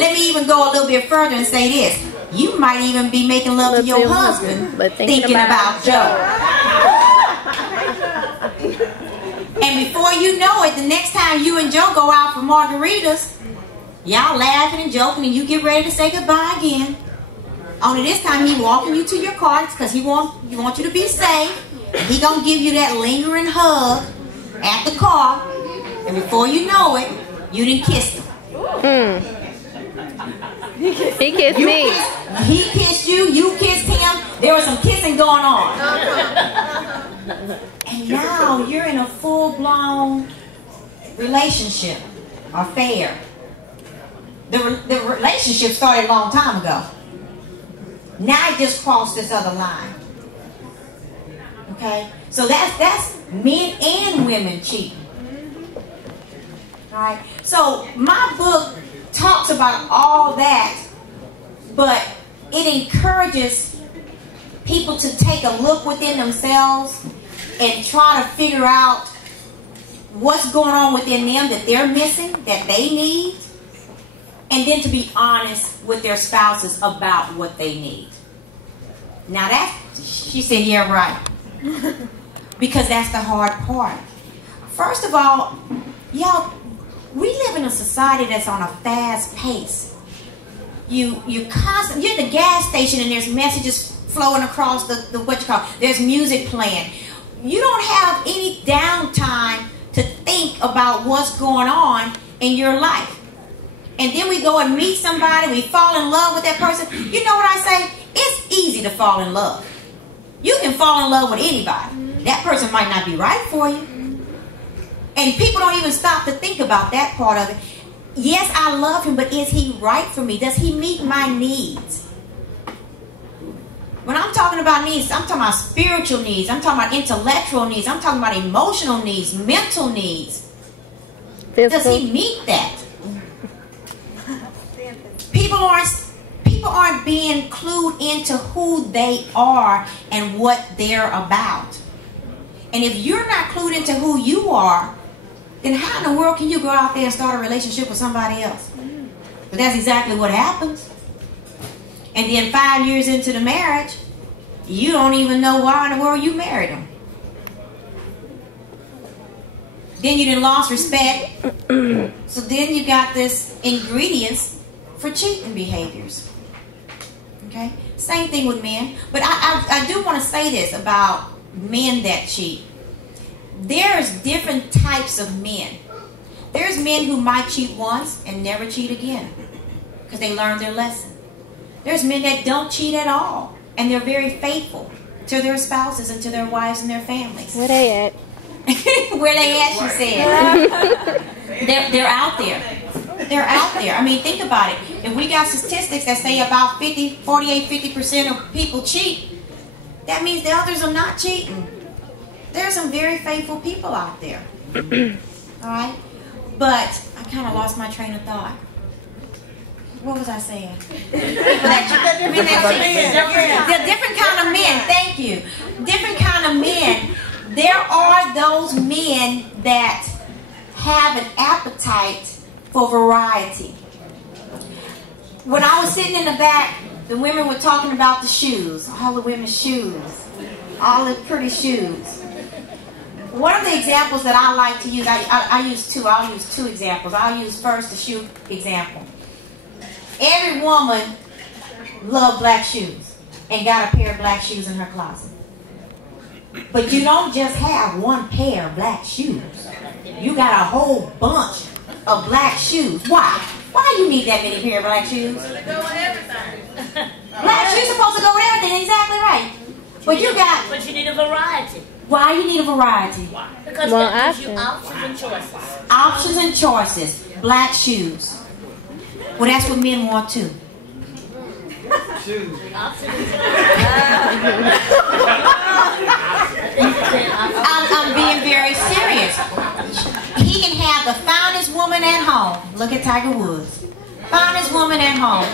let me even go a little bit further and say this. You might even be making love to your husband, but thinking about Joe. And before you know it, the next time you and Joe go out for margaritas, y'all laughing and joking, and you get ready to say goodbye again. Only this time he walking you to your car because he want you to be safe. He gonna give you that lingering hug at the car, and before you know it, you done kissed him. He kissed me. He kissed you. You kissed him. There was some kissing going on. And now you're in a full-blown relationship, affair. The relationship started a long time ago. Now it just crossed this other line. Okay? So that's men and women cheating. All right? So my book talks about all that, but it encourages people to take a look within themselves and try to figure out what's going on within them that they're missing, that they need, and then to be honest with their spouses about what they need. Now that, she said, yeah, right. Because that's the hard part. First of all, y'all, we live in a society that's on a fast pace. You're at the gas station and there's messages flowing across there's music playing. You don't have any downtime to think about what's going on in your life. And then we go and meet somebody, we fall in love with that person. You know what I say? It's easy to fall in love. You can fall in love with anybody. That person might not be right for you. And people don't even stop to think about that part of it. Yes, I love him, but is he right for me? Does he meet my needs? When I'm talking about needs, I'm talking about spiritual needs. I'm talking about intellectual needs. I'm talking about emotional needs, mental needs. Does he meet that? People aren't being clued into who they are and what they're about. And if you're not clued into who you are, then how in the world can you go out there and start a relationship with somebody else? But that's exactly what happens. And then 5 years into the marriage, you don't even know why in the world you married him. Then you done lost respect. So then you got this ingredients for cheating behaviors. Okay? Same thing with men. But I do want to say this about men that cheat. There's different types of men. There's men who might cheat once and never cheat again because they learned their lesson. There's men that don't cheat at all and they're very faithful to their spouses and to their wives and their families. Where they at? Where they at, she said. They're out there. They're out there. I mean, think about it. If we got statistics that say about 50% of people cheat, that means the others are not cheating. There's some very faithful people out there. Alright? But I kind of lost my train of thought. What was I saying? The different kind of men. Thank you. Different kind of men. There are those men that have an appetite for variety. When I was sitting in the back, the women were talking about the shoes. All the women's shoes. All the pretty shoes. One of the examples that I like to use, I use two. I'll use two examples. I'll use first the shoe example. Every woman loved black shoes and got a pair of black shoes in her closet. But you don't just have one pair of black shoes. You got a whole bunch of black shoes. Why? Why do you need that many pair of black shoes? Go with everything. Black shoes supposed to go with everything. Exactly right. But you got. But you need a variety. Why you need a variety? Why? Because that gives you options and choices. Options and choices. Black shoes. Well, that's what men want too. Options and I'm being very serious. He can have the finest woman at home. Look at Tiger Woods. Finest woman at home.